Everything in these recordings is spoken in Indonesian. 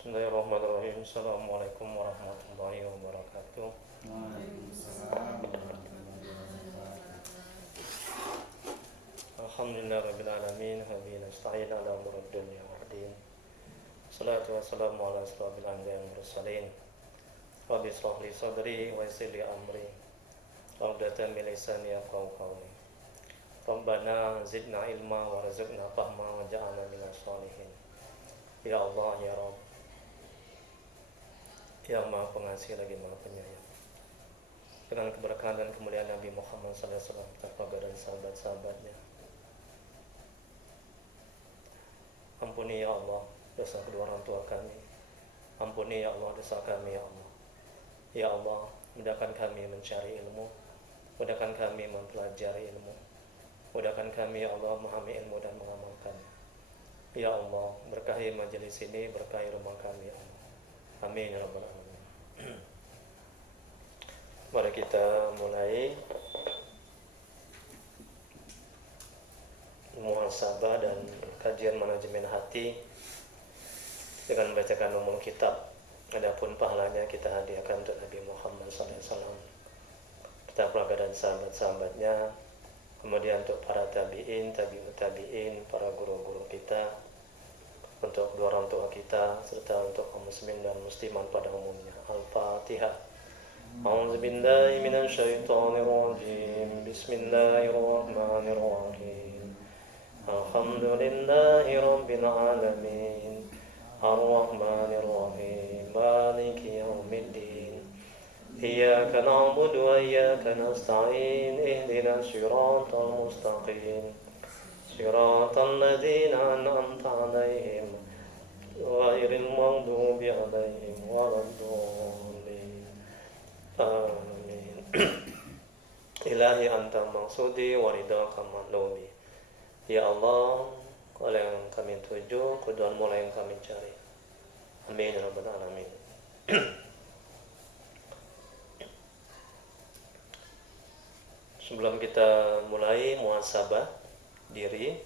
Bismillahirrahmanirrahim. Assalamualaikum warahmatullahi wabarakatuh. Waalaikumsalam warahmatullahi wabarakatuh. Alhamdulillah rabbil alamin. Wa bihi nasta'in ala umuri dunya waddin. Salatu wassalamu ala asyrofil anbiya'i wal mursalin. Rabbi shrah li sadri wa yassir li amri. Uqdatan min lisani yafqahu qawli. Rabbana zidna ilma warzuqna fahma waj'alna minas sholihin. Ya Allah ya Rabb, yang Maha Pengasih lagi Maha Penyayang. Dengan keberkahan dan kemuliaan Nabi Muhammad SAW, terpagar dan sahabat-sahabatnya. Ampuni ya Allah dosa kedua orang tua kami. Ampuni ya Allah dosa kami ya Allah. Ya Allah, mudahkan kami mencari ilmu. Mudahkan kami mempelajari ilmu. Mudahkan kami ya Allah memahami ilmu dan mengamalkan. Ya Allah, berkahi majelis ini, berkahi rumah kami ya Allah. Amin ya rabbal alamin. Mari kita mulai muhasabah dan kajian manajemen hati dengan membacakan umum kitab. Adapun pahalanya kita hadiahkan untuk Nabi Muhammad SAW, kita keluarga dan sahabat-sahabatnya. Kemudian untuk para tabi'in, tabi'ut tabi'in, para guru-guru kita, untuk kedua orang tua kita, serta untuk kaum muslimin dan muslimat pada umumnya. Al-Fatihah. A'udzubillahi minasyaitonirrajim. Bismillahirrahmanirrahim. Alhamdulillahi rabbil alamin. Ar-Rahmanirrahim. Maliki yaumiddin. Iyyaka na'budu wa iyyaka nasta'in. Ihdinas siratal mustaqim. Siratal ladzina an'amta 'alaihim ghairil maghdubi 'alaihim waladdallin. Amin. Ilahi anta maksudi wa ridhaka matlubi. Ya Allah, Kau yang kami tuju, keduaan-Mu yang kami cari. Amin ya rabbal alamin. Sebelum kita mulai muhasabah diri,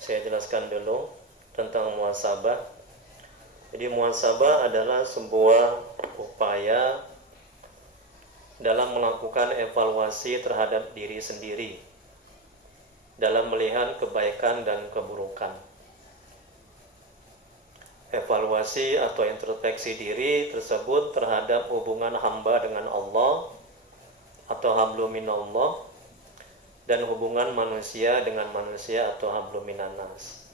saya jelaskan dulu tentang muhasabah. Jadi muhasabah adalah sebuah upaya dalam melakukan evaluasi terhadap diri sendiri dalam melihat kebaikan dan keburukan. Evaluasi atau introspeksi diri tersebut terhadap hubungan hamba dengan Allah atau hablum minallah, dan hubungan manusia dengan manusia atau hablum minannas,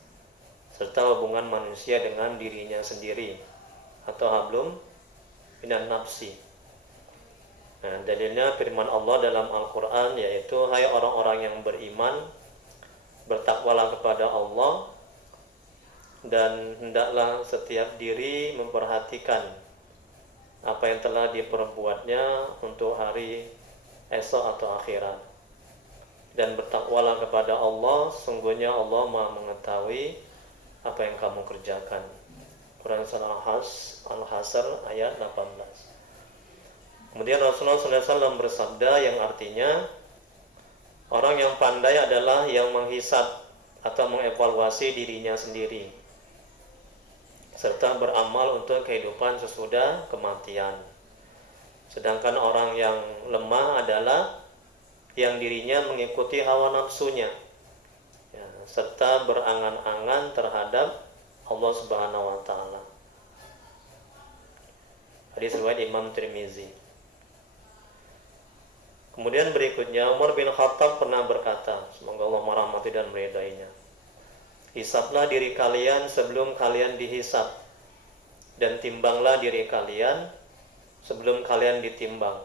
serta hubungan manusia dengan dirinya sendiri atau hablum minan nafsi. Nah, dalilnya firman Allah dalam Al-Quran, yaitu hai orang-orang yang beriman, bertakwalah kepada Allah, dan hendaklah setiap diri memperhatikan apa yang telah diperbuatnya untuk hari esok atau akhirat, dan bertakwalah kepada Allah, sungguhnya Allah Maha mengetahui apa yang kamu kerjakan. Quran Surah Al-Hasr ayat 18. Kemudian Rasulullah SAW bersabda yang artinya, orang yang pandai adalah yang menghisab atau mengevaluasi dirinya sendiri, serta beramal untuk kehidupan sesudah kematian. Sedangkan orang yang lemah adalah yang dirinya mengikuti hawa nafsunya, ya, serta berangan-angan terhadap Allah Subhanahu wa Ta'ala. Hadis riwayat Imam Tirmizi. Kemudian berikutnya, Umar bin Khattab pernah berkata, semoga Allah merahmati dan meridainya, hisablah diri kalian sebelum kalian dihisab, dan timbanglah diri kalian sebelum kalian ditimbang,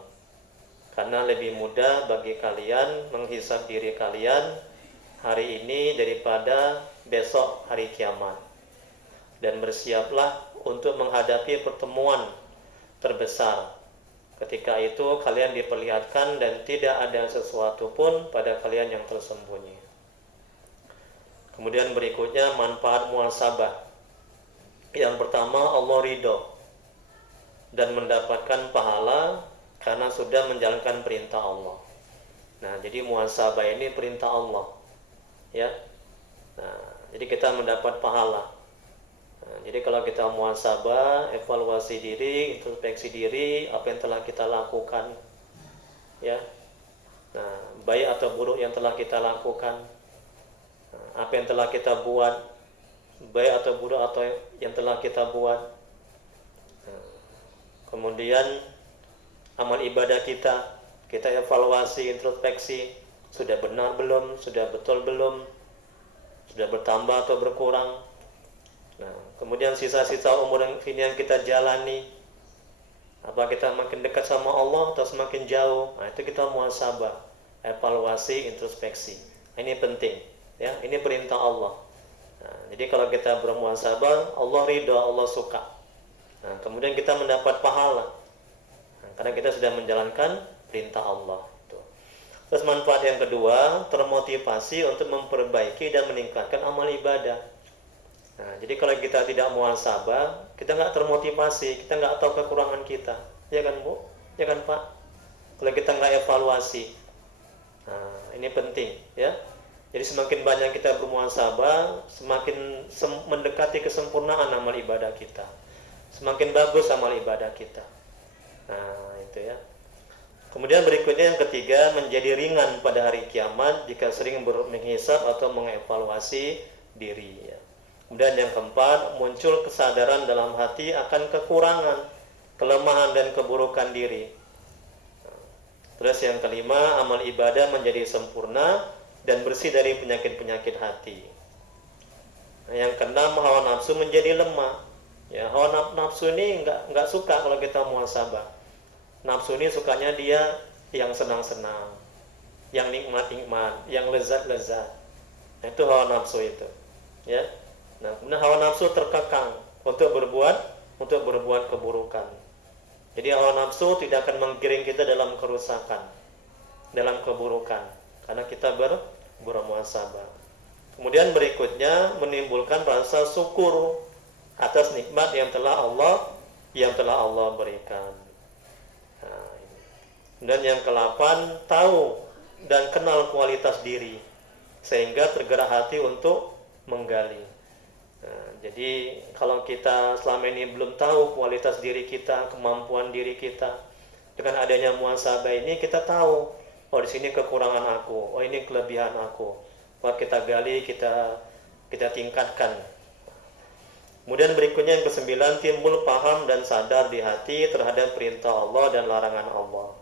karena lebih mudah bagi kalian menghisab diri kalian hari ini daripada besok hari kiamat. Dan bersiaplah untuk menghadapi pertemuan terbesar. Ketika itu kalian diperlihatkan dan tidak ada sesuatu pun pada kalian yang tersembunyi. Kemudian berikutnya manfaat muhasabah. Yang pertama, Allah ridho dan mendapatkan pahala karena sudah menjalankan perintah Allah. Nah, jadi muhasabah ini perintah Allah, ya. Nah, jadi kita mendapat pahala. Nah, jadi Jadi kalau kita muhasabah, evaluasi diri, introspeksi diri, apa yang telah kita lakukan, ya. Nah, baik atau buruk yang telah kita lakukan, apa yang telah kita buat, baik atau buruk atau yang telah kita buat. Kemudian amal ibadah kita evaluasi, introspeksi, sudah benar belum, sudah betul belum, sudah bertambah atau berkurang. Nah, kemudian sisa-sisa umur ini yang kita jalani, apa kita makin dekat sama Allah atau semakin jauh? Nah, itu kita muhasabah, evaluasi, introspeksi. Ini penting, ya. Ini perintah Allah. Nah, jadi kalau kita bermuhasabah, Allah ridha, Allah suka. Nah, kemudian kita mendapat pahala. Nah, karena kita sudah menjalankan perintah Allah. Tuh. Terus manfaat yang kedua, termotivasi untuk memperbaiki dan meningkatkan amal ibadah. Nah, jadi kalau kita tidak muhasabah, kita nggak termotivasi, kita nggak tahu kekurangan kita, ya kan Bu, ya kan Pak? Kalau kita nggak evaluasi, nah ini penting, ya. Jadi semakin banyak kita bermuhasabah, semakin mendekati kesempurnaan amal ibadah kita, semakin bagus amal ibadah kita. Nah itu ya. Kemudian berikutnya yang ketiga, menjadi ringan pada hari kiamat jika sering menghisap atau mengevaluasi diri. Ya. Kemudian yang keempat, muncul kesadaran dalam hati akan kekurangan, kelemahan dan keburukan diri. Terus yang kelima, amal ibadah menjadi sempurna dan bersih dari penyakit-penyakit hati. Nah, yang keenam, hawa nafsu menjadi lemah. Ya, hawa nafsu ini nggak suka kalau kita muhasabah. Nafsu ini sukanya dia yang senang-senang, yang nikmat-nikmat, yang lezat-lezat. Nah, itu hawa nafsu itu. Ya. Nah, kemudian hawa nafsu terkekang untuk berbuat keburukan. Jadi hawa nafsu tidak akan menggiring kita dalam kerusakan, dalam keburukan, karena kita bermuhasabah. Kemudian berikutnya menimbulkan rasa syukur atas nikmat yang telah Allah berikan. Nah, dan yang ke-8, tahu dan kenal kualitas diri sehingga tergerak hati untuk menggali. Nah, jadi kalau kita selama ini belum tahu kualitas diri kita, kemampuan diri kita, dengan adanya muhasabah ini kita tahu, oh di sini kekurangan aku, oh ini kelebihan aku. Maka kita gali, kita tingkatkan. Kemudian berikutnya yang ke-9, timbul paham dan sadar di hati terhadap perintah Allah dan larangan Allah.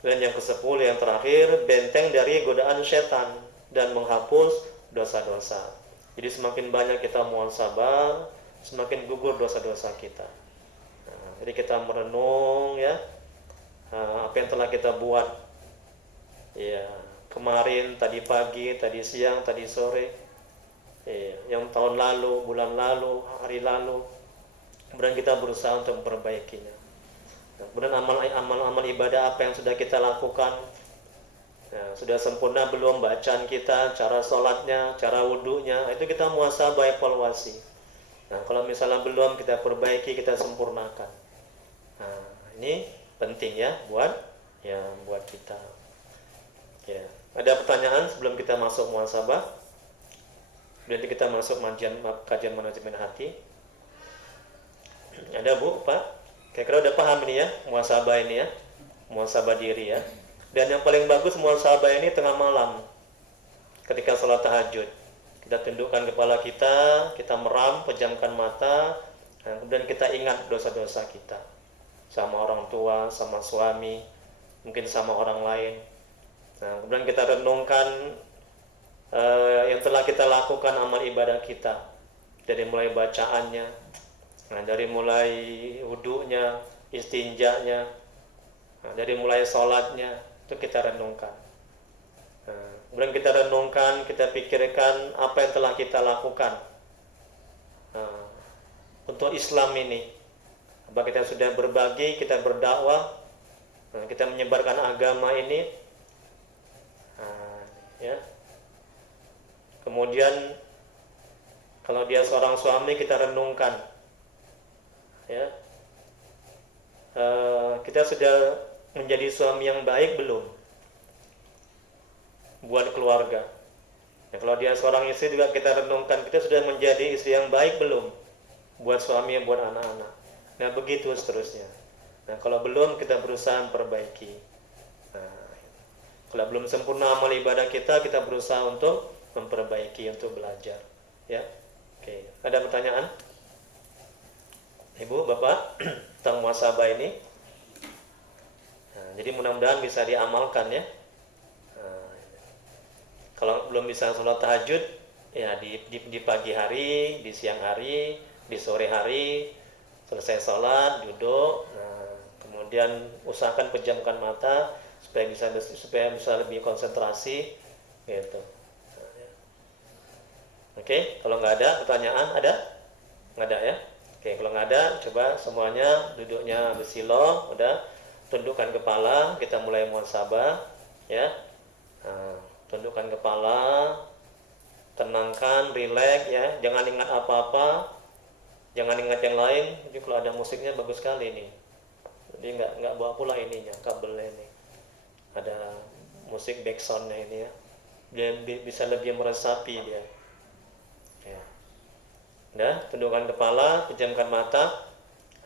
Dan yang ke-10 yang terakhir, benteng dari godaan setan dan menghapus dosa-dosa. Jadi semakin banyak kita muhasabah, semakin gugur dosa-dosa kita. Nah, jadi kita merenung, ya, apa yang telah kita buat, ya, kemarin, tadi pagi, tadi siang, tadi sore, ya, yang tahun lalu, bulan lalu, hari lalu. Kemudian kita berusaha untuk memperbaikinya. Nah, kemudian amal ibadah apa yang sudah kita lakukan. Nah, sudah sempurna belum bacaan kita, cara sholatnya, cara wudhunya, itu kita muhasabah, evaluasi. Nah, kalau misalnya belum, kita perbaiki, kita sempurnakan. Nah, ini penting ya buat kita. Ya, ada pertanyaan sebelum kita masuk muhasabah? Nanti kita masuk kajian manajemen hati. Ada Bu, Pak? Kira-kira udah paham ini ya, muhasabah ini ya, muhasabah diri ya. Dan yang paling bagus muhasabah ini tengah malam, ketika sholat tahajud. Kita tundukkan kepala kita meram, pejamkan mata, nah, kemudian kita ingat dosa-dosa kita, sama orang tua, sama suami, mungkin sama orang lain. Nah, kemudian kita renungkan yang telah kita lakukan amal ibadah kita, dari mulai bacaannya, nah, dari mulai wudhunya, istinjanya, nah, dari mulai sholatnya, itu kita renungkan. Nah, kemudian kita renungkan, kita pikirkan apa yang telah kita lakukan untuk Islam ini. Apa kita sudah berbagi, kita berdakwah, kita menyebarkan agama ini, ya. Kemudian kalau dia seorang suami, kita renungkan, ya, kita sudah menjadi suami yang baik belum buat keluarga. Ya, kalau dia seorang istri juga kita renungkan, kita sudah menjadi istri yang baik belum buat suami, buat anak-anak. Nah, begitu seterusnya. Nah, kalau belum, kita berusaha memperbaiki. Nah, kalau belum sempurna amal ibadah kita berusaha untuk memperbaiki, untuk belajar. Ya, oke. Ada pertanyaan, Ibu, Bapak, tentang muhasabah ini? Nah, jadi mudah-mudahan bisa diamalkan ya. Nah, kalau belum bisa sholat tahajud, ya di pagi hari, di siang hari, di sore hari, selesai sholat, duduk, nah, kemudian usahakan pejamkan mata supaya bisa lebih konsentrasi, gitu. Nah, ya. Oke, kalau nggak ada pertanyaan, ada? Nggak ada ya? Oke, kalau nggak ada, coba semuanya duduknya bersila, udah, tundukkan kepala, kita mulai muhasabah, ya. Nah, tundukkan kepala, tenangkan, rileks ya, jangan ingat apa-apa, jangan ingat yang lain. Jadi kalau ada musiknya bagus sekali nih, jadi nggak bawa pula ininya, kabelnya ini, ada musik backsoundnya ini ya, dia bisa lebih meresapi dia. Ya. Udah, tundukkan kepala, pejamkan mata.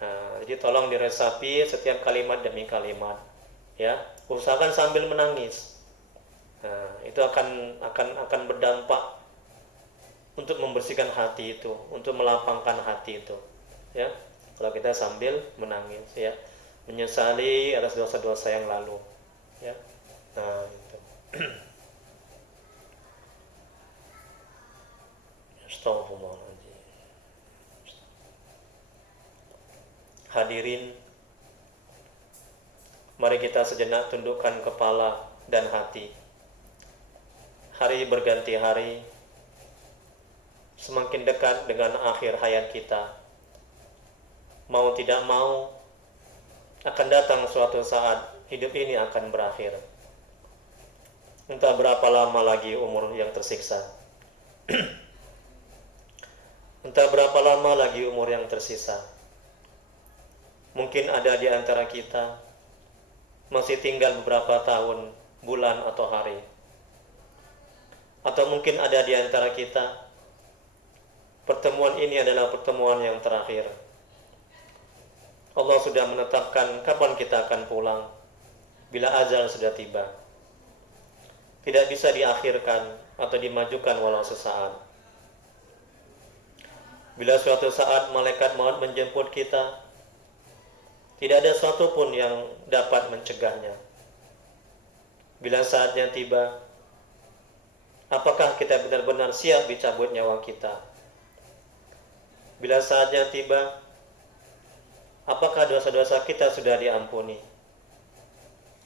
Nah, jadi tolong diresapi setiap kalimat demi kalimat, ya. Usahakan sambil menangis. Nah, itu akan berdampak untuk membersihkan hati itu, untuk melapangkan hati itu, ya. Kalau kita sambil menangis, ya, menyesali atas dosa-dosa yang lalu, ya. Nah, itu. Astagfirullahaladzim. Hadirin, mari kita sejenak tundukkan kepala dan hati. Hari berganti hari, semakin dekat dengan akhir hayat kita. Mau tidak mau, akan datang suatu saat hidup ini akan berakhir. Entah berapa lama lagi umur yang tersiksa. Entah berapa lama lagi umur yang tersisa. Mungkin ada di antara kita masih tinggal beberapa tahun, bulan, atau hari. Atau mungkin ada di antara kita pertemuan ini adalah pertemuan yang terakhir. Allah sudah menetapkan kapan kita akan pulang, bila ajal sudah tiba. Tidak bisa diakhirkan atau dimajukan walau sesaat. Bila suatu saat malaikat maut menjemput kita, tidak ada satu pun yang dapat mencegahnya. Bila saatnya tiba, apakah kita benar-benar siap dicabut nyawa kita? Bila saatnya tiba, apakah dosa-dosa kita sudah diampuni?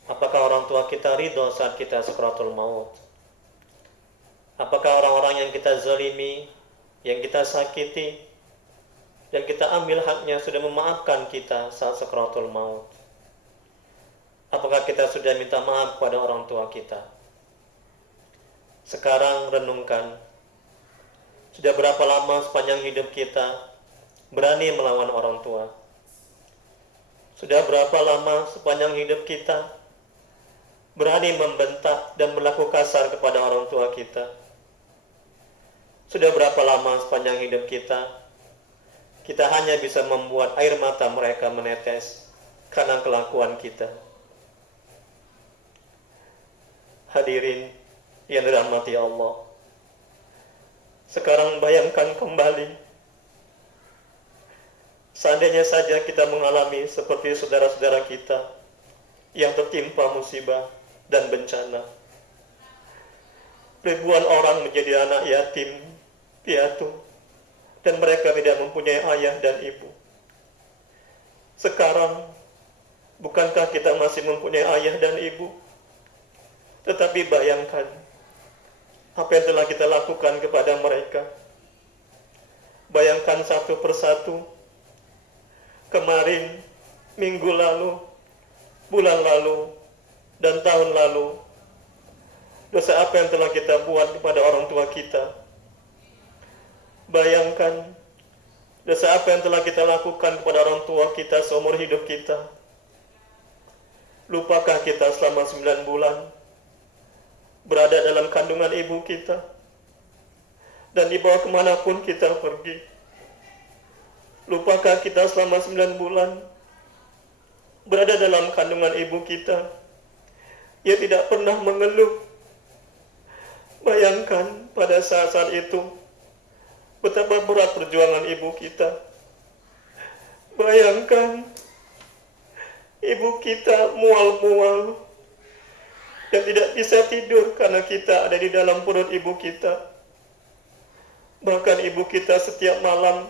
Apakah orang tua kita ridho saat kita sakaratul maut? Apakah orang-orang yang kita zalimi, yang kita sakiti, yang kita ambil haknya sudah memaafkan kita saat sakaratul maut? Apakah kita sudah minta maaf kepada orang tua kita? Sekarang renungkan, sudah berapa lama sepanjang hidup kita berani melawan orang tua? Sudah berapa lama sepanjang hidup kita berani membentak dan berlaku kasar kepada orang tua kita? Sudah berapa lama sepanjang hidup kita hanya bisa membuat air mata mereka menetes karena kelakuan kita? Hadirin yang dirahmati Allah, sekarang bayangkan kembali, seandainya saja kita mengalami seperti saudara-saudara kita yang tertimpa musibah dan bencana. Ribuan orang menjadi anak yatim, piatu, dan mereka tidak mempunyai ayah dan ibu. Sekarang, bukankah kita masih mempunyai ayah dan ibu? Tetapi bayangkan apa yang telah kita lakukan kepada mereka. Bayangkan satu persatu, kemarin, minggu lalu, bulan lalu, dan tahun lalu, dosa apa yang telah kita buat kepada orang tua kita. Bayangkan dosa apa yang telah kita lakukan kepada orang tua kita seumur hidup kita. Lupakah kita selama 9 bulan berada dalam kandungan ibu kita dan dibawa kemanapun kita pergi? Lupakah kita selama 9 bulan berada dalam kandungan ibu kita? Ia tidak pernah mengeluh. Bayangkan pada saat-saat itu betapa berat perjuangan ibu kita. Bayangkan ibu kita mual-mual dan tidak bisa tidur karena kita ada di dalam perut ibu kita. Bahkan ibu kita setiap malam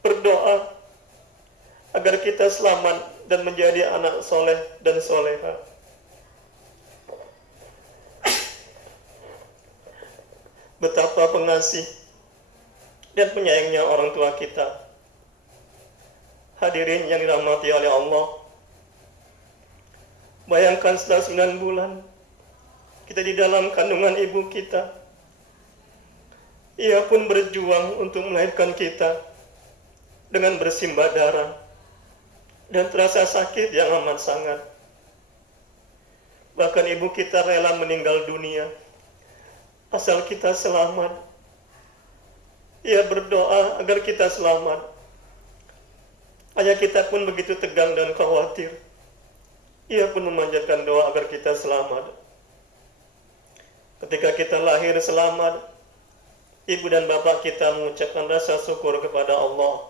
berdoa agar kita selamat dan menjadi anak soleh dan soleha. Betapa pengasih dan penyayangnya orang tua kita. Hadirin yang dirahmati oleh Allah, bayangkan setelah 9 bulan kita di dalam kandungan ibu kita. Ia pun berjuang untuk melahirkan kita dengan bersimbah darah dan terasa sakit yang amat sangat. Bahkan ibu kita rela meninggal dunia asal kita selamat. Ia berdoa agar kita selamat. Ayah kita pun begitu tegang dan khawatir. Ia pun memanjatkan doa agar kita selamat. Ketika kita lahir selamat, ibu dan bapak kita mengucapkan rasa syukur kepada Allah.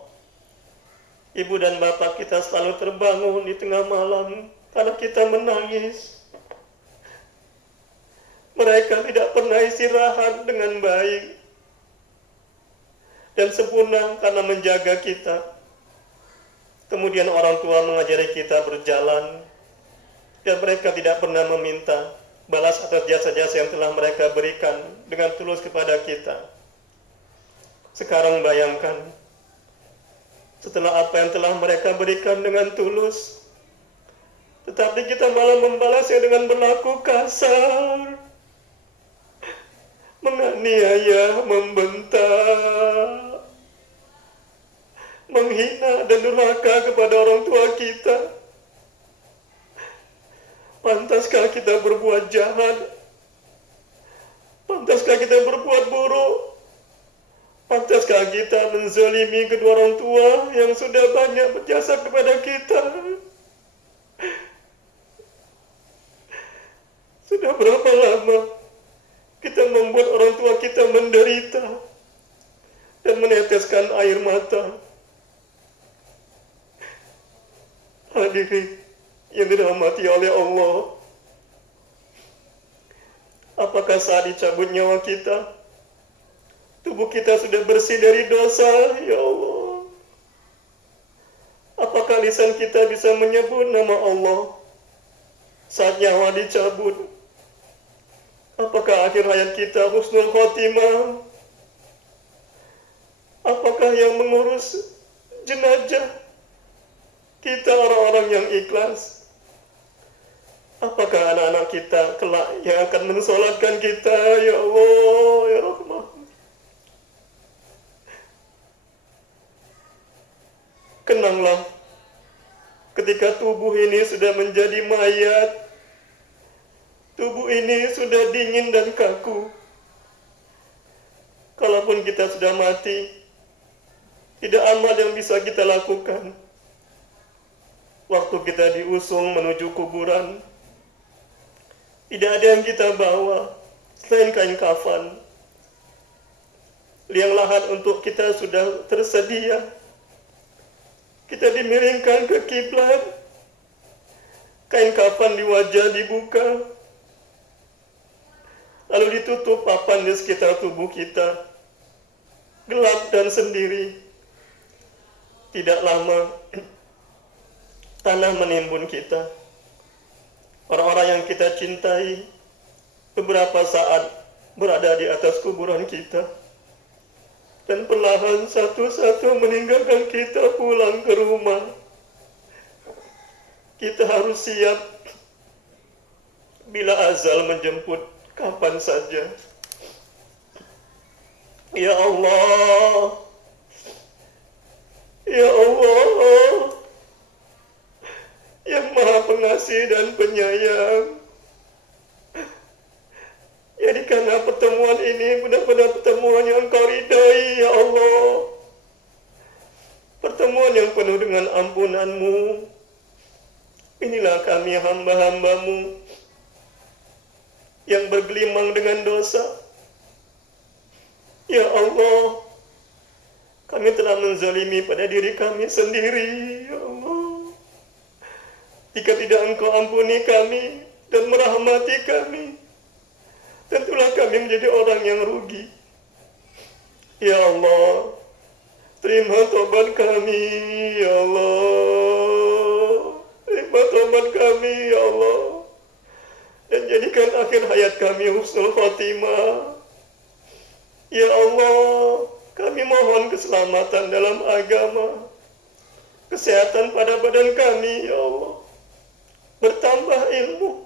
Ibu dan bapak kita selalu terbangun di tengah malam karena kita menangis. Mereka tidak pernah istirahat dengan baik dan sempurna karena menjaga kita. Kemudian orang tua mengajari kita berjalan dan mereka tidak pernah meminta balas atas jasa-jasa yang telah mereka berikan dengan tulus kepada kita. Sekarang bayangkan, setelah apa yang telah mereka berikan dengan tulus, tetapi kita malah membalasnya dengan berlaku kasar, menganiaya, membentak, menghina dan durhaka kepada orang tua kita. Pantaskah kita berbuat jahat? Pantaskah kita berbuat buruk? Pantaskah kita menzalimi kedua orang tua yang sudah banyak berjasa kepada kita? Sudah berapa lama kita membuat orang tua kita menderita dan meneteskan air mata? Hadirin yang dirahmati oleh Allah, apakah saat dicabut nyawa kita, tubuh kita sudah bersih dari dosa? Ya Allah, apakah lisan kita bisa menyebut nama Allah saat nyawa dicabut? Apakah akhir hayat kita husnul khotimah? Apakah yang mengurus jenazah kita orang-orang yang ikhlas? Apakah anak-anak kita kelak yang akan mensolatkan kita? Ya Allah, ya Rahman. Kenanglah, ketika tubuh ini sudah menjadi mayat, tubuh ini sudah dingin dan kaku. Kalaupun kita sudah mati, tidak amat yang bisa kita lakukan. Waktu kita diusung menuju kuburan, tidak ada yang kita bawa selain kain kafan. Liang lahat untuk kita sudah tersedia. Kita dimiringkan ke kiblat. Kain kafan di wajah dibuka. Lalu ditutup papan di sekitar tubuh kita. Gelap dan sendiri. Tidak lama, tanah menimbun kita. Orang-orang yang kita cintai beberapa saat berada di atas kuburan kita. Dan perlahan satu-satu meninggalkan kita pulang ke rumah. Kita harus siap bila azal menjemput kapan saja. Ya Allah, ya Allah, yang Maha Pengasih dan Penyayang, jadikanlah pertemuan ini benar-benar pertemuan yang Engkau ridai, ya Allah. Pertemuan pertemuan yang penuh dengan ampunan-Mu. Inilah kami hamba-hamba-Mu yang bergelimang dengan dosa. Ya Allah, kami telah menzalimi pada diri kami sendiri, ya Allah. Jika tidak Engkau ampuni kami dan merahmati kami, tentulah kami menjadi orang yang rugi. Ya Allah, terima tobat kami, ya Allah. Terima tobat kami, ya Allah. Dan jadikan akhir hayat kami husnul khotimah. Ya Allah, kami mohon keselamatan dalam agama, kesehatan pada badan kami, ya Allah. Bertambah ilmu,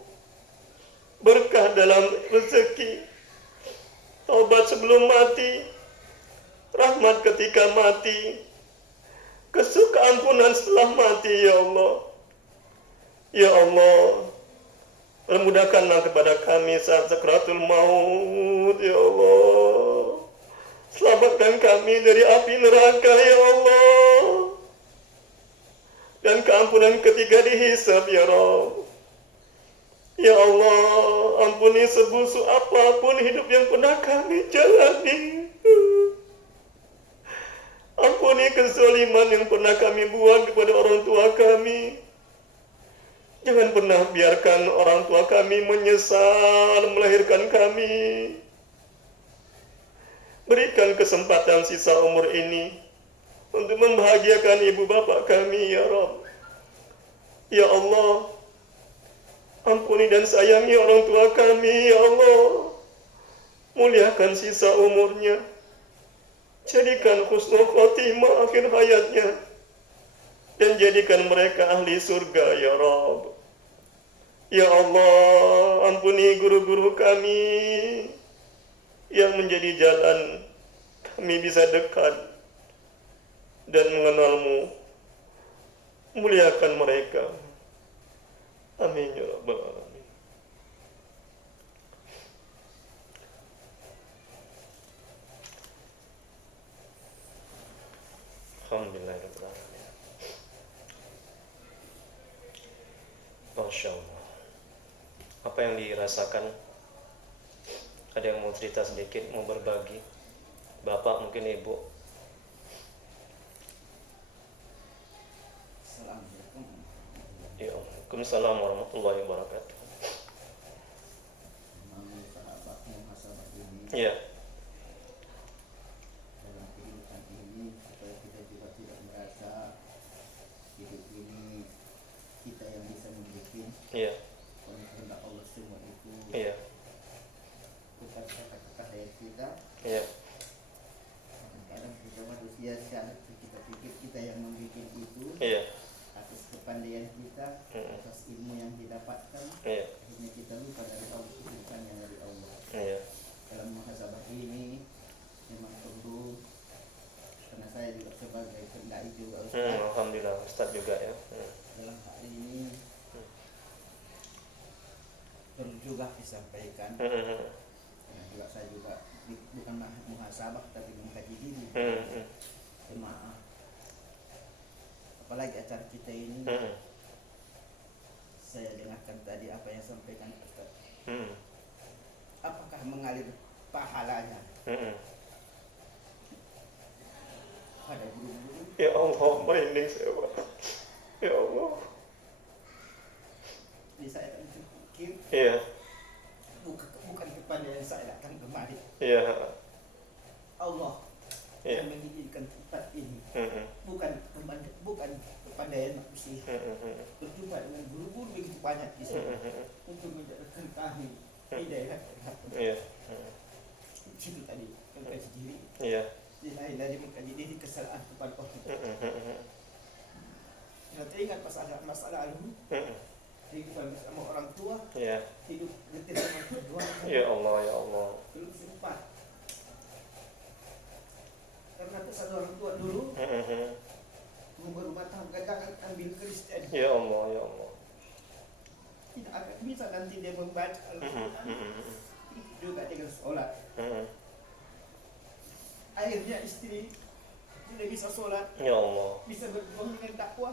berkah dalam rezeki, taubat sebelum mati, rahmat ketika mati, keampunan setelah mati, ya Allah. Ya Allah, permudahkanlah kepada kami saat sakratul maut, ya Allah. Selamatkan kami dari api neraka, ya Allah. Dan keampunan ketika dihisab, ya Rabb. Ya Allah, ampuni sebusuk apapun hidup yang pernah kami jalani. Ampuni kezaliman yang pernah kami buat kepada orang tua kami. Jangan pernah biarkan orang tua kami menyesal melahirkan kami. Berikan kesempatan sisa umur ini untuk membahagiakan ibu bapak kami, ya Rabb. Ya Allah, ampuni dan sayangi orang tua kami, ya Allah. Muliakan sisa umurnya. Jadikan husnul khotimah akhir hayatnya. Dan jadikan mereka ahli surga, ya Rabb. Ya Allah, ampuni guru-guru kami yang menjadi jalan kami bisa dekat dan mengenal-Mu. Muliakan mereka. Amin ya Rabbal Alamin. Alhamdulillahirabbil alamin. Masya Allah. Apa yang dirasakan? Ada yang mau cerita sedikit, mau berbagi? Bapak, mungkin Ibu. Assalamualaikum. Ya, Waalaikumsalam warahmatullahi wabarakatuh. Namun sahabat muhasabah ini Ya, dalam kehidupan ini supaya kita juga tidak merasa hidup ini kita yang bisa membuat ya, oleh kehendak Allah semua itu ya, bukan kata-kata dari kita. ya, Kadang kita manusia secara kita pikir kita yang membuat itu ya, atas kepandaian kita, atas ilmu yang didapatkan, ya, akhirnya kita lupa dari Allah, bukan yang dari Allah. ya, Dalam muhasabah ini memang perlu, karena saya juga sebagai pendai juga Ustaz, Alhamdulillah, Ustaz juga ya. dalam hal ini perlu juga disampaikan, karena juga saya juga bukan muhasabah tapi mengkaji diri. Maaf, apalagi acara kita ini, saya dengarkan tadi apa yang sampaikan Ustaz. Apakah mengalir pahalanya pada guru-guru? Ya Allah, merinding saya, Pak. Ya Allah. Jadi saya akan berpikir Iya, bukan kepada yang saya datang kemari. iya, Allah iya. yang mengizinkan tempat ini, bukan kepandaian manusia. Berjumpa dengan guru-guru begitu banyak di sini untuk menjadikan kami hidayah. Iya, Itu tadi mengkaji diri, iya, dari mengkaji diri kesalahan kepada Allah. Kita teringat masalah lalu, kehidupan bersama orang tua, iya. hidup getir sama kedua, Ya Allah, ya Allah. belum sempat. Karena pesan orang tua dulu, berumah tangga jangan ambil Kristen. Ya Allah, ya Allah. Tidak akan bisa nanti dia membaca Al-Quran, juga dengan sholat. Akhirnya istri sudah bisa sholat, Ya Allah. bisa berjuang dengan dakwah,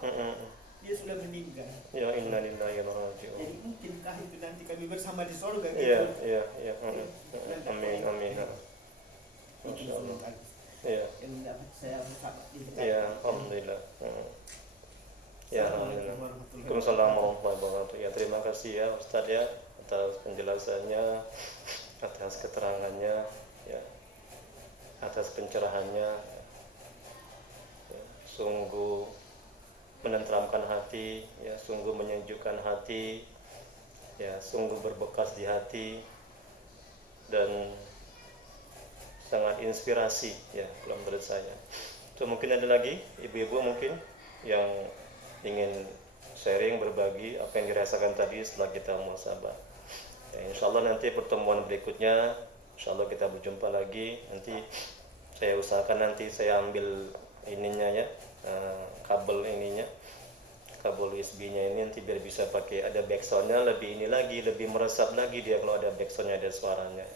dia sudah meninggal. Ya inna lillahi wa inna ilaihi raji'un. Jadi mungkinkah itu nanti kami bersama di surga Iya, gitu? iya, iya. Amin, amin. Mungkin Masya Allah. sudah Iya, yang mendapat saya bersama di iya, alhamdulillah. Ya, alhamdulillah. warahmatullahi Waalaikumsalam warahmatullahi wabarakatuh. Ya, terima kasih ya Ustaz ya atas penjelasannya, atas keterangannya, ya, atas pencerahannya. Ya, sungguh menenteramkan hati, ya, sungguh menyejukkan hati, ya, sungguh berbekas di hati dan sangat inspirasi ya kalau menurut saya. So, mungkin ada lagi ibu-ibu mungkin yang ingin sharing, berbagi apa yang dirasakan tadi setelah kita muhasabah. Ya, insya Allah nanti pertemuan berikutnya, insya Allah kita berjumpa lagi. Nanti saya usahakan nanti saya ambil ininya ya, kabel ininya, kabel USB-nya ini nanti biar bisa pakai ada backsound-nya, lebih ini lagi, lebih meresap lagi dia kalau ada backsound-nya, ada suaranya.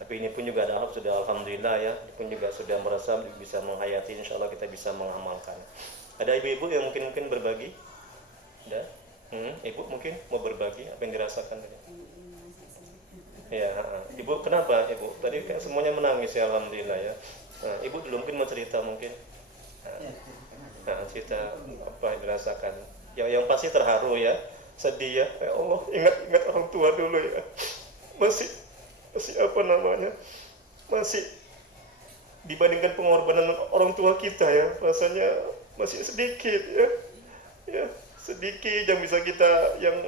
Tapi ini pun juga ada sudah alhamdulillah ya, ini pun juga sudah meresap, bisa menghayati, insya Allah kita bisa mengamalkan. Ada ibu-ibu yang mungkin berbagi? Ada? Ibu mungkin mau berbagi apa yang dirasakan tadi? Ya, ibu kenapa ibu? Tadi kan semuanya menangis ya alhamdulillah ya. Nah, ibu dulu mungkin mau cerita mungkin. Cerita apa yang dirasakan? Yang pasti terharu ya, sedih ya. Ya Allah, ingat orang tua dulu ya. Masih apa namanya? Masih dibandingkan pengorbanan orang tua kita ya, rasanya masih sedikit ya. Ya, sedikit yang bisa kita yang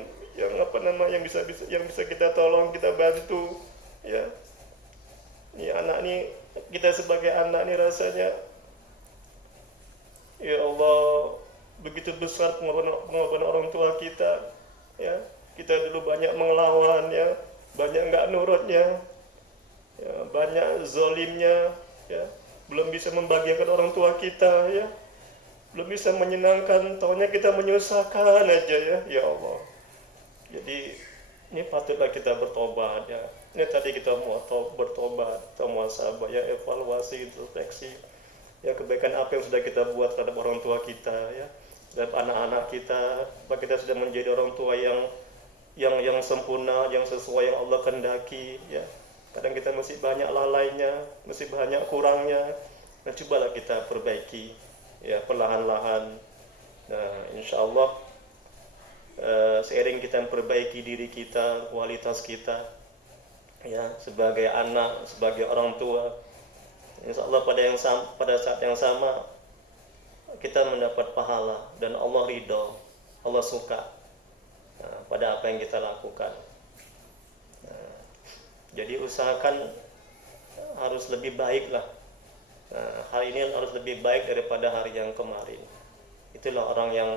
apa nama yang bisa kita tolong, kita bantu ya. Ini anak nih, kita sebagai anak nih rasanya ya Allah begitu besar pengorbanan orang tua kita ya. Kita dulu banyak melawan ya, banyak nggak nurutnya ya, banyak zolimnya ya, belum bisa membahagiakan orang tua kita ya, belum bisa menyenangkan, taunya kita menyusahkan aja ya Allah. Jadi ini patutlah kita bertobat ya. Ini tadi kita mau bertobat, kita muhasabah ya, evaluasi, introspeksi ya, kebaikan apa yang sudah kita buat terhadap orang tua kita ya, terhadap anak-anak kita, bahwa kita sudah menjadi orang tua yang sempurna, yang sesuai yang Allah kehendaki ya. Kadang kita masih banyak lalainya, masih banyak kurangnya. Nah, cobalah kita perbaiki ya perlahan-lahan. Nah, insya Allah seiring kita memperbaiki diri kita, kualitas kita ya, sebagai anak, sebagai orang tua, insya Allah pada saat yang sama kita mendapat pahala dan Allah ridho, Allah suka pada apa yang kita lakukan. Jadi usahakan harus lebih baik lah. Hari ini harus lebih baik daripada hari yang kemarin. Itulah orang yang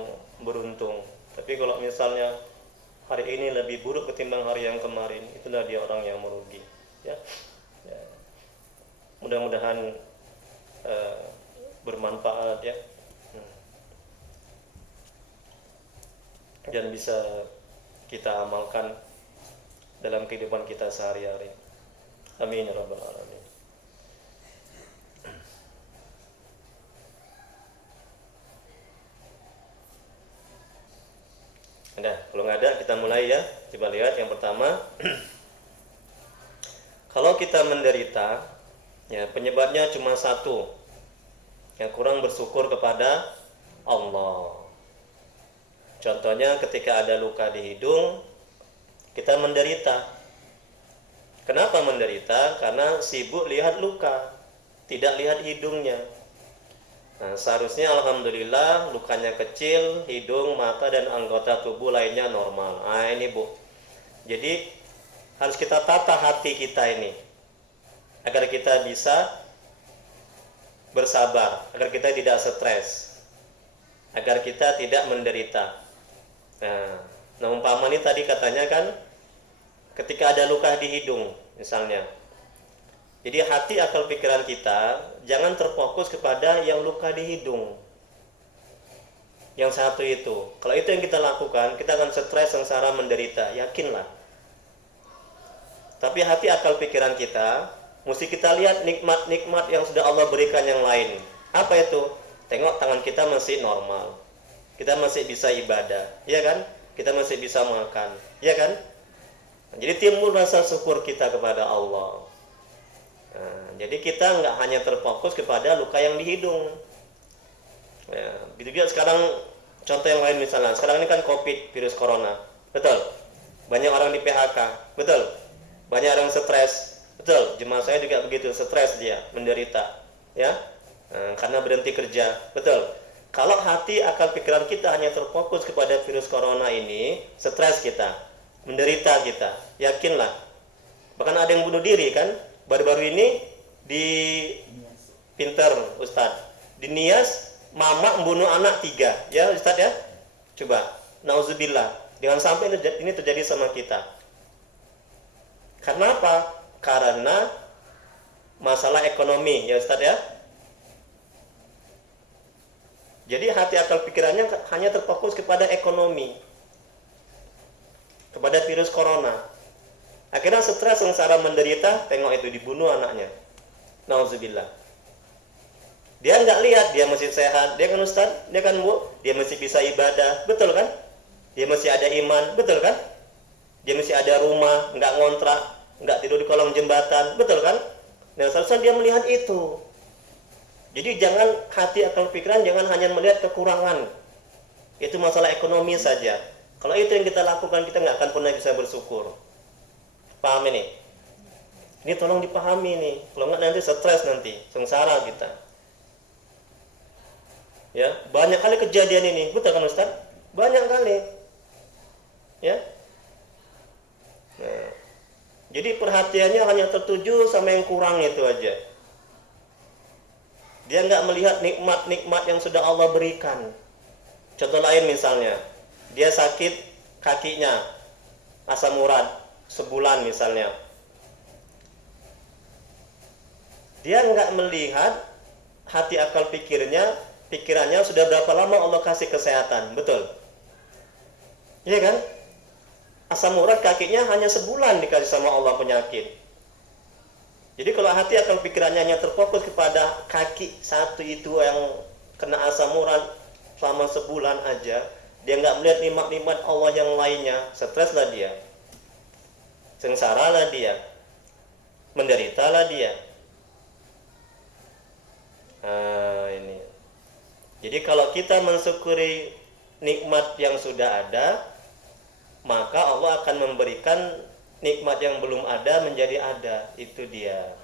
beruntung. Tapi kalau misalnya hari ini lebih buruk ketimbang hari yang kemarin, itulah dia orang yang merugi. Ya. Mudah-mudahan bermanfaat ya. Dan bisa kita amalkan dalam kehidupan kita sehari-hari. Amin ya rabbal alamin. Ada, kalau nggak ada kita mulai ya. Coba lihat yang pertama. Kalau kita menderita, ya penyebabnya cuma satu. Yang kurang bersyukur kepada Allah. Contohnya ketika ada luka di hidung, kita menderita. Kenapa menderita? Karena sibuk lihat luka, tidak lihat hidungnya. Nah, seharusnya alhamdulillah lukanya kecil, hidung, mata dan anggota tubuh lainnya normal. Nah, ini Bu. Jadi harus kita tata hati kita ini agar kita bisa bersabar, agar kita tidak stres, agar kita tidak menderita. Nah, umpama ini tadi katanya kan ketika ada luka di hidung misalnya. Jadi hati, akal, pikiran kita jangan terfokus kepada yang luka di hidung. Yang satu itu. Kalau itu yang kita lakukan, kita akan stres, sengsara, menderita. Yakinlah. Tapi hati, akal, pikiran kita mesti kita lihat nikmat-nikmat yang sudah Allah berikan yang lain. Apa itu? Tengok tangan kita masih normal, kita masih bisa ibadah, ya kan? Kita masih bisa makan, ya kan? Jadi timbul rasa syukur kita kepada Allah. Nah, jadi kita nggak hanya terfokus kepada luka yang di hidung. Ya, gitu juga sekarang contoh yang lain misalnya, sekarang ini kan COVID, virus corona, betul? Banyak orang di PHK, betul? Banyak orang stres, betul? Jemaah saya juga begitu, stres dia, menderita, ya, karena berhenti kerja, betul? Kalau hati, akal, pikiran kita hanya terfokus kepada virus corona ini, stres kita, menderita kita, yakinlah. Bahkan ada yang bunuh diri kan, baru-baru ini di Pinter Ustadz, di Nias, mama membunuh anak 3, ya Ustadz ya, coba, nauzubillah, jangan sampai ini terjadi sama kita. Karena apa? Karena masalah ekonomi, ya Ustadz ya. Jadi hati akal pikirannya hanya terfokus kepada ekonomi, kepada virus corona. Akhirnya stres, sengsara, menderita, tengok itu dibunuh anaknya. Nauzubillah. Dia nggak lihat, dia masih sehat, dia kan Ustaz, dia kan Bu, dia masih bisa ibadah, betul kan? Dia masih ada iman, betul kan? Dia masih ada rumah, nggak ngontrak, nggak tidur di kolong jembatan, betul kan? Nah, seharusnya dia melihat itu. Jadi jangan hati akal pikiran jangan hanya melihat kekurangan. Itu masalah ekonomi saja. Kalau itu yang kita lakukan, kita nggak akan pernah bisa bersyukur. Paham ini? Ini tolong dipahami nih. Kalau nggak nanti stres, nanti sengsara kita. Ya, banyak kali kejadian ini, betul kan Ustaz? Banyak kali. Ya. Nah, jadi perhatiannya hanya tertuju sama yang kurang itu aja. Dia nggak melihat nikmat-nikmat yang sudah Allah berikan. Contoh lain misalnya, dia sakit kakinya, asam urat, sebulan misalnya. Dia nggak melihat hati akal pikirannya sudah berapa lama Allah kasih kesehatan, betul? Iya kan? Asam urat kakinya hanya sebulan dikasih sama Allah penyakit. Jadi kalau hati akal pikirannya hanya terfokus kepada kaki satu itu yang kena asam urat selama sebulan aja, dia nggak melihat nikmat-nikmat Allah yang lainnya, streslah dia, sengsaralah dia, menderitalah dia. Ini. Jadi kalau kita mensyukuri nikmat yang sudah ada, maka Allah akan memberikan nikmat yang belum ada menjadi ada. Itu dia.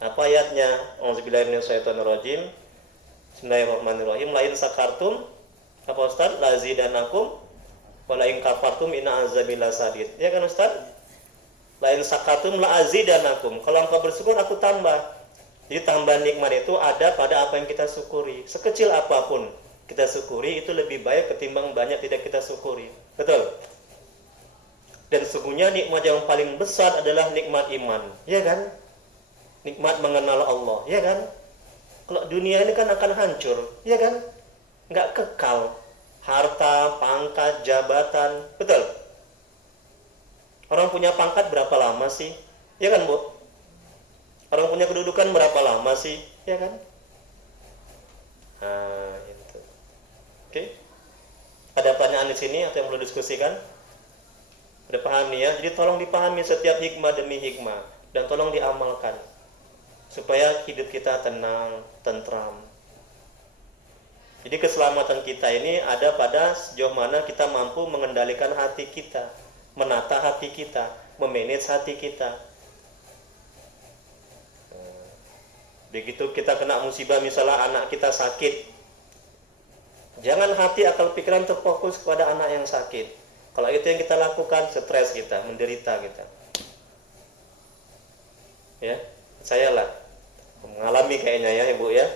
Apa ayatnya? Auzubillahi minasyaitonirrajim. Bismillahirrahmanirrahim. La in sakartum, apa Ustaz? La zidanakum wa la in kafartum inna azabi lasadid. Ya kan Ustaz? La in sakartum la azidanakum. Kalau engkau bersyukur aku tambah. Jadi tambahan nikmat itu ada pada apa yang kita syukuri. Sekecil apapun kita syukuri itu lebih baik ketimbang banyak tidak kita syukuri. Betul? Dan sesungguhnya nikmat yang paling besar adalah nikmat iman, ya kan? Nikmat mengenal Allah, ya kan? Kalau dunia ini kan akan hancur, ya kan? Nggak kekal, harta, pangkat, jabatan, betul? Orang punya pangkat berapa lama sih, ya kan Bu? Orang punya kedudukan berapa lama sih, ya kan? Nah, itu. Oke? Ada pertanyaan di sini atau yang perlu diskusikan? Udah paham nih ya, jadi tolong dipahami setiap hikmah demi hikmah dan tolong diamalkan supaya hidup kita tenang, tentram. Jadi keselamatan kita ini ada pada sejauh mana kita mampu mengendalikan hati kita, menata hati kita, memanage hati kita. Begitu kita kena musibah, misalnya anak kita sakit, jangan hati akal pikiran terfokus kepada anak yang sakit. Kalau itu yang kita lakukan, stres kita, menderita kita. Ya, saya lah mengalami kayaknya ya Ibu ya.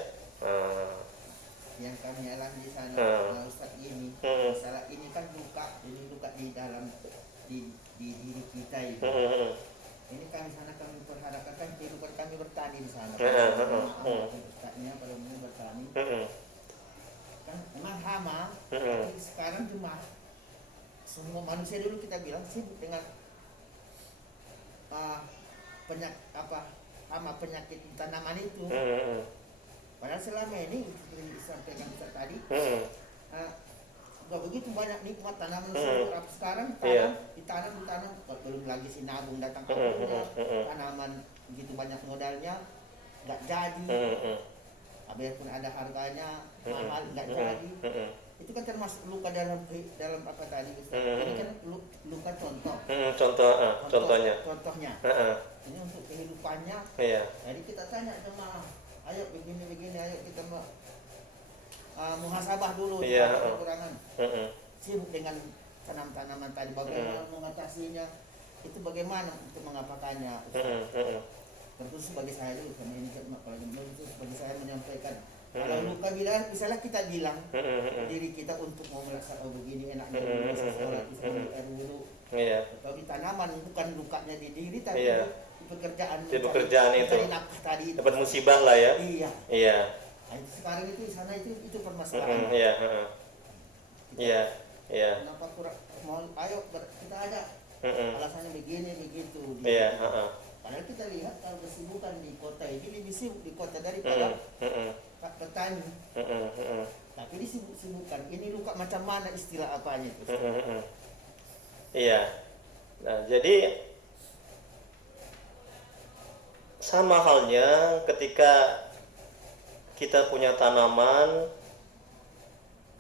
Yang kami alami di sana, Ustaz ini, masalah ini kan luka, ini luka di dalam di diri kita itu. Ini kami sana kami berharapkan kan kehidupan kami bertani di sana. Bertaninya pada umumnya bertani. Kan memang hama, tapi sekarang cuma semua manusia dulu kita bilang sibuk dengan hama penyakit tanaman itu. Padahal selama ini seperti disampaikan Ustaz tadi, udah begitu banyak nikmat tanaman sayur. Sekarang Iya. ditanam belum lagi si nabung datang kampungnya, tanaman begitu banyak modalnya nggak jadi. Biarpun ada harganya mahal nggak jadi. Itu kan termasuk luka dalam apa tadi Ustaz? Ini kan luka contoh. Contohnya. Contohnya. Ini untuk kehidupannya. Iya. Jadi kita tanya jemaah, ayo begini, ayo kita muhasabah dulu kekurangan. Sibuk dengan tanaman tadi, bagaimana mengatasinya, itu bagaimana untuk mengapakannya. Tentu sebagai saya dulu, karena ini sebagai saya menyampaikan. Kalau luka bilang, misalnya kita bilang diri kita untuk mau melaksanakan begini enaknya dulu, sholat dulu, atau di tanaman, bukan lukanya di diri tapi di pekerjaan. Di pekerjaan itu. Nafkah tadi. Dapat musibah lah ya. Iya. Nah, sekarang itu di sana itu permasalahan. Iya. Kenapa kurang mau ayo kita ada alasannya begini begitu. Iya. Padahal kita lihat kalau kesibukan di kota ini lebih sibuk di kota daripada petani. Tapi disibuk-sibukkan. Ini luka macam mana istilah apanya itu? Iya. Nah, jadi sama halnya ketika kita punya tanaman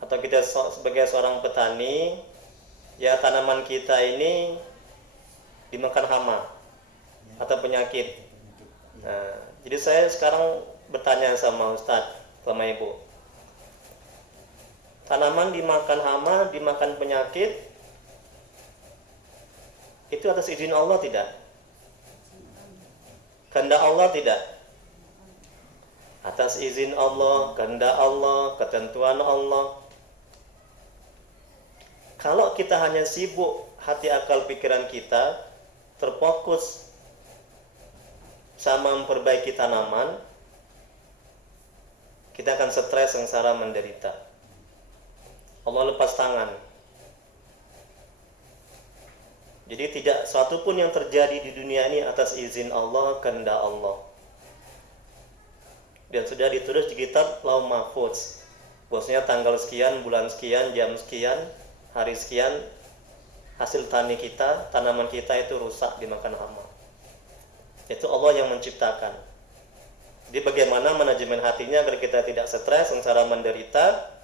atau kita sebagai seorang petani, ya tanaman kita ini dimakan hama atau penyakit. Nah, jadi saya sekarang bertanya sama Ustadz, sama Ibu, tanaman dimakan hama, dimakan penyakit, itu atas izin Allah tidak? Kehendak Allah tidak? Atas izin Allah, kehendak Allah, ketentuan Allah. Kalau kita hanya sibuk hati akal pikiran kita terfokus sama memperbaiki tanaman, kita akan stres, sengsara, menderita. Allah lepas tangan. Jadi tidak suatu pun yang terjadi di dunia ini atas izin Allah, kehendak Allah. Dan sudah ditulis di kitab Lauh Mahfuz, bosnya tanggal sekian, bulan sekian, jam sekian, hari sekian, hasil tani kita, tanaman kita itu rusak dimakan hama. Itu Allah yang menciptakan. Jadi bagaimana manajemen hatinya agar kita tidak stres, sengsara, menderita,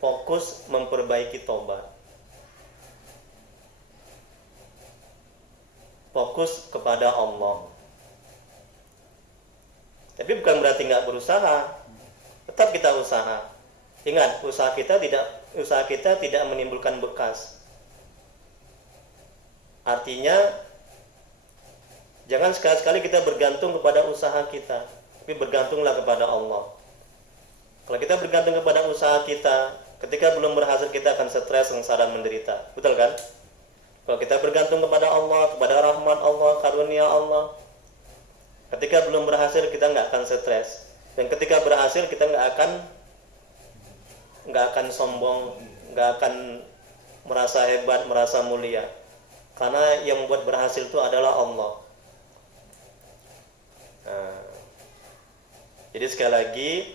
fokus memperbaiki tobat, fokus kepada Allah. Tapi bukan berarti nggak berusaha, tetap kita usaha. Ingat, usaha kita tidak menimbulkan bekas. Artinya jangan sekali-sekali kita bergantung kepada usaha kita, tapi bergantunglah kepada Allah. Kalau kita bergantung kepada usaha kita, ketika belum berhasil kita akan stres, sengsara, menderita. Betul kan? Kalau kita bergantung kepada Allah, kepada rahmat Allah, karunia Allah, ketika belum berhasil kita nggak akan stres, dan ketika berhasil kita nggak akan sombong, nggak akan merasa hebat, merasa mulia, karena yang membuat berhasil itu adalah Allah. Nah, jadi sekali lagi,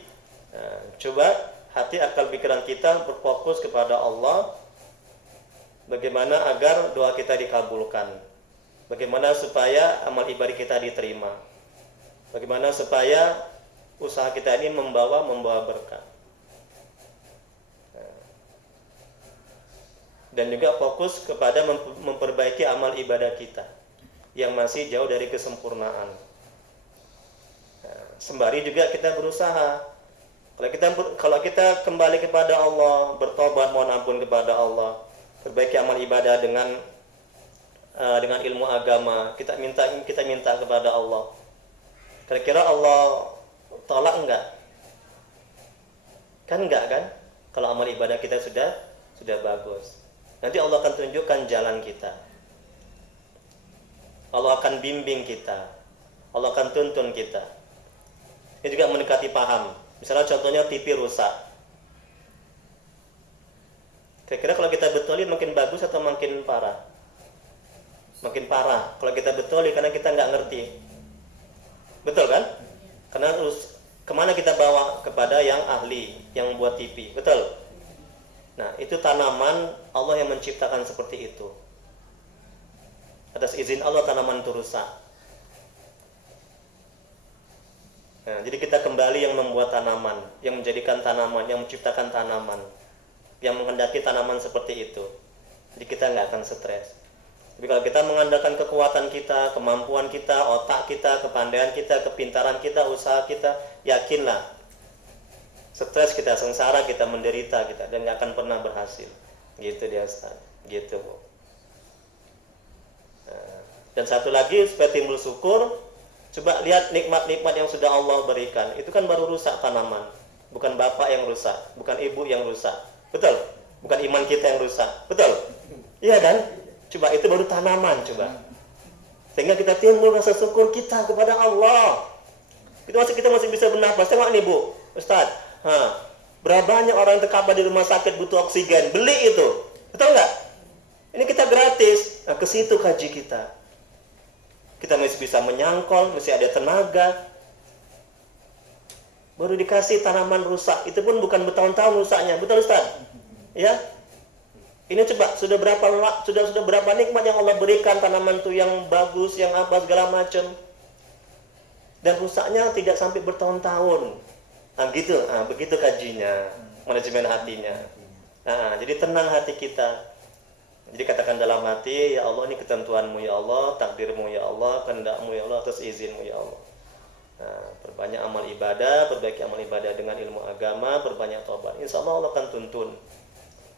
coba hati akal pikiran kita berfokus kepada Allah. Bagaimana agar doa kita dikabulkan, bagaimana supaya amal ibadah kita diterima, bagaimana supaya usaha kita ini membawa berkah. Dan juga fokus kepada memperbaiki amal ibadah kita yang masih jauh dari kesempurnaan. Sembari juga kita berusaha. Kalau kita kembali kepada Allah, bertobat, mohon ampun kepada Allah, perbaiki amal ibadah dengan ilmu agama, kita minta kepada Allah. Kira-kira Allah tolak enggak? Kan enggak kan? Kalau amal ibadah kita sudah bagus. Nanti Allah akan tunjukkan jalan kita. Allah akan bimbing kita. Allah akan tuntun kita. Ini juga mendekati paham. Misalnya contohnya TV rusak. Kira-kira kalau kita betulin makin bagus atau makin parah? Makin parah. Kalau kita betulin karena kita nggak ngerti. Betul kan? Karena Kemana kita bawa? Kepada yang ahli, yang buat TV, betul? Nah, itu tanaman Allah yang menciptakan seperti itu. Atas izin Allah tanaman itu rusak. Nah, jadi kita kembali yang membuat tanaman, yang menjadikan tanaman, yang menciptakan tanaman, yang menghendaki tanaman seperti itu. Jadi kita nggak akan stres. Tapi kalau kita mengandalkan kekuatan kita, kemampuan kita, otak kita, kepandaian kita, kepintaran kita, usaha kita, yakinlah stres kita, sengsara kita, menderita kita, dan nggak akan pernah berhasil. Gitu dia Ustaz. Gitu Bu. Nah, dan satu lagi supaya timbul syukur, coba lihat nikmat-nikmat yang sudah Allah berikan. Itu kan baru rusak tanaman. Bukan bapak yang rusak, bukan ibu yang rusak. Betul? Bukan iman kita yang rusak. Betul? Iya kan? Coba itu baru tanaman coba. Sehingga kita timbul rasa syukur kita kepada Allah. Kita masih bisa bernafas. Tengok nih Bu, Ustaz. Berapa banyak orang yang terkapar di rumah sakit butuh oksigen. Beli itu. Betul nggak? Ini kita gratis. Nah, ke situ kaji kita. Kita masih bisa menyangkol, masih ada tenaga. Baru dikasih tanaman rusak. Itu pun bukan bertahun-tahun rusaknya. Betul Ustaz? Ya? Ini coba sudah berapa nikmat yang Allah berikan, tanaman itu yang bagus, yang apa segala macam. Dan rusaknya tidak sampai bertahun-tahun. Nah, gitu. Nah, begitu kajinya, manajemen hatinya. Nah, jadi tenang hati kita. Jadi katakan dalam hati, ya Allah ini ketentuanmu ya Allah, takdirmu ya Allah, kehendakmu ya Allah, atas izinmu ya Allah. Nah, perbanyak amal ibadah, perbaiki amal ibadah dengan ilmu agama, perbanyak taubat. Insya Allah Allah akan tuntun.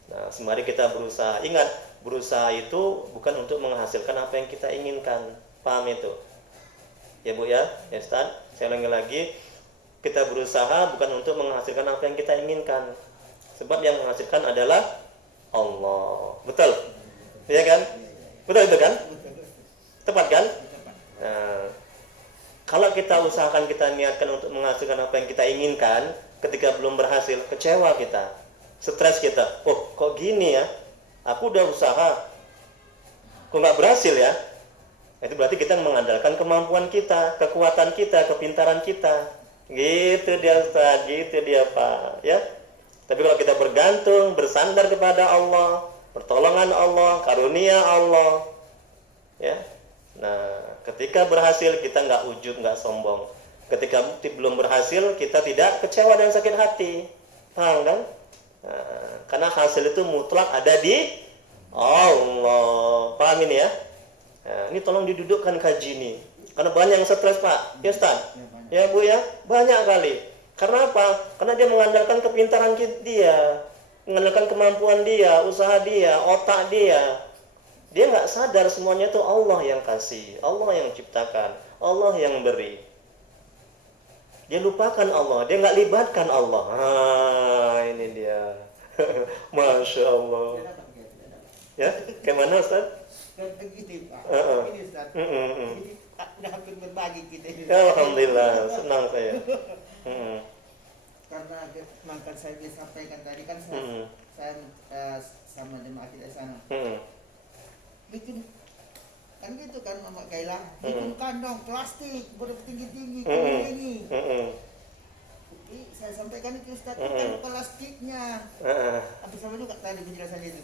Nah, semari kita berusaha. Ingat, berusaha itu bukan untuk menghasilkan apa yang kita inginkan. Paham itu? Ya Bu ya, ya Ustaz. Saya ulangi lagi, kita berusaha bukan untuk menghasilkan apa yang kita inginkan. Sebab yang menghasilkan adalah Allah. Betul? Iya kan? Betul itu kan? Tepat kan? Nah, kalau kita usahakan, kita niatkan untuk menghasilkan apa yang kita inginkan, ketika belum berhasil, kecewa kita, stres kita. Oh, kok gini ya? Aku udah usaha, kok nggak berhasil ya? Itu berarti kita mengandalkan kemampuan kita, kekuatan kita, kepintaran kita. Gitu dia Ustaz, gitu dia Pak. Ya. Tapi kalau kita bergantung, bersandar kepada Allah, pertolongan Allah, karunia Allah, ya. Nah, ketika berhasil kita nggak ujub, nggak sombong. Ketika belum berhasil kita tidak kecewa dan sakit hati. Paham kan? Nah, karena hasil itu mutlak ada di Allah. Paham ini ya? Nah, ini tolong didudukkan kaji ini. Karena banyak yang stres Pak. Ya Ustaz? Ya Bu ya? Banyak kali. Karena apa? Karena dia mengandalkan kepintaran dia, mengandalkan kemampuan dia, usaha dia, otak dia. Dia nggak sadar semuanya itu Allah yang kasih, Allah yang ciptakan, Allah yang beri. Dia lupakan Allah, dia nggak libatkan Allah. Ini dia. Masya Allah. Ya, kemana Ustaz? Begitu Pak. Ini Ustaz. Jadi udah hampir berbagi kita ini. Alhamdulillah, senang saya. Karena mangkat saya sampaikan tadi kan saya sama jemaah kita sana. Bikin kan gitu kan Mama Kaila, bikin kandang plastik bertinggi-tinggi ini. Saya sampaikan itu Ustaz, kan plastiknya. Apa sama juga tadi penjelasan itu.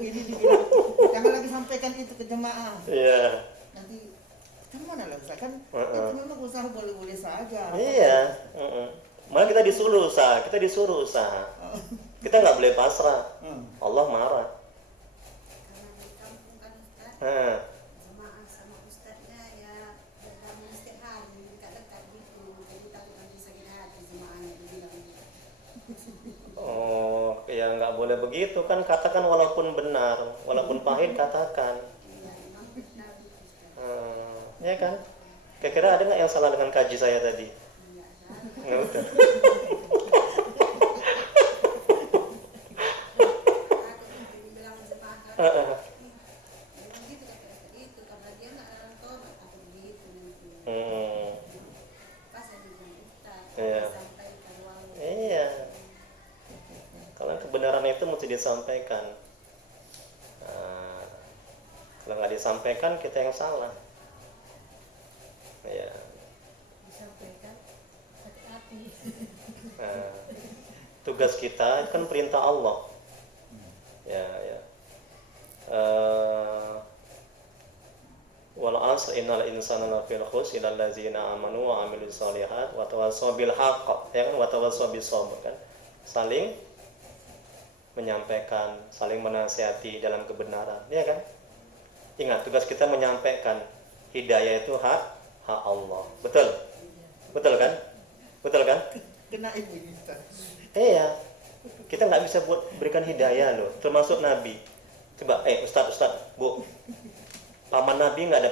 Ini dibilang, jangan lagi sampaikan itu ke jemaah. Iya. Nanti mana lah Ustaz kan itu memang usaha boleh-boleh saja. Iya. Malah kita disuruh usaha, kita nggak boleh pasrah. Allah marah. Karena di kampung kan Ustaz, jemaah sama ustadznya ya bergabung setiap hari dekat-dekat gitu, jadi takut nanti sakit hati jemaahnya dibilang gitu. Oh, ya nggak boleh begitu kan, katakan walaupun benar, walaupun pahit katakan. Iya, memang benar gitu Ustaz. Ya kan? Kira-kira ada nggak yang salah dengan kaji saya tadi? Iya, Ustaz. Nggak udah. Aku dibilang jemaah kan, memang gitu kata Ustaz itu, karena dia nggak dalam tobat, aku begitu nanti. Pas saya bilang Ustaz, Iya. sampaikan walau. Iya. Kalau kebenaran itu mesti disampaikan. Nah, kalau nggak disampaikan kita yang salah. Ya. Disampaikan, Nah, tugas kita kan perintah Allah. Ya. Wal 'asr innal insana lafii khusr illal ladzina amanu wa 'amilus shalihat wa tawassaw bil haqq, ya kan, wa tawassaw bis sabr kan. Saling menyampaikan, saling menasihati dalam kebenaran, ya kan? Ingat, tugas kita menyampaikan. Hidayah itu hak Allah. Betul? Betul kan? Betul kan? Kena ini Ustaz. Iya. Kita nggak bisa berikan hidayah loh, termasuk Nabi. Coba, Ustaz, Bu. Paman Nabi nggak ada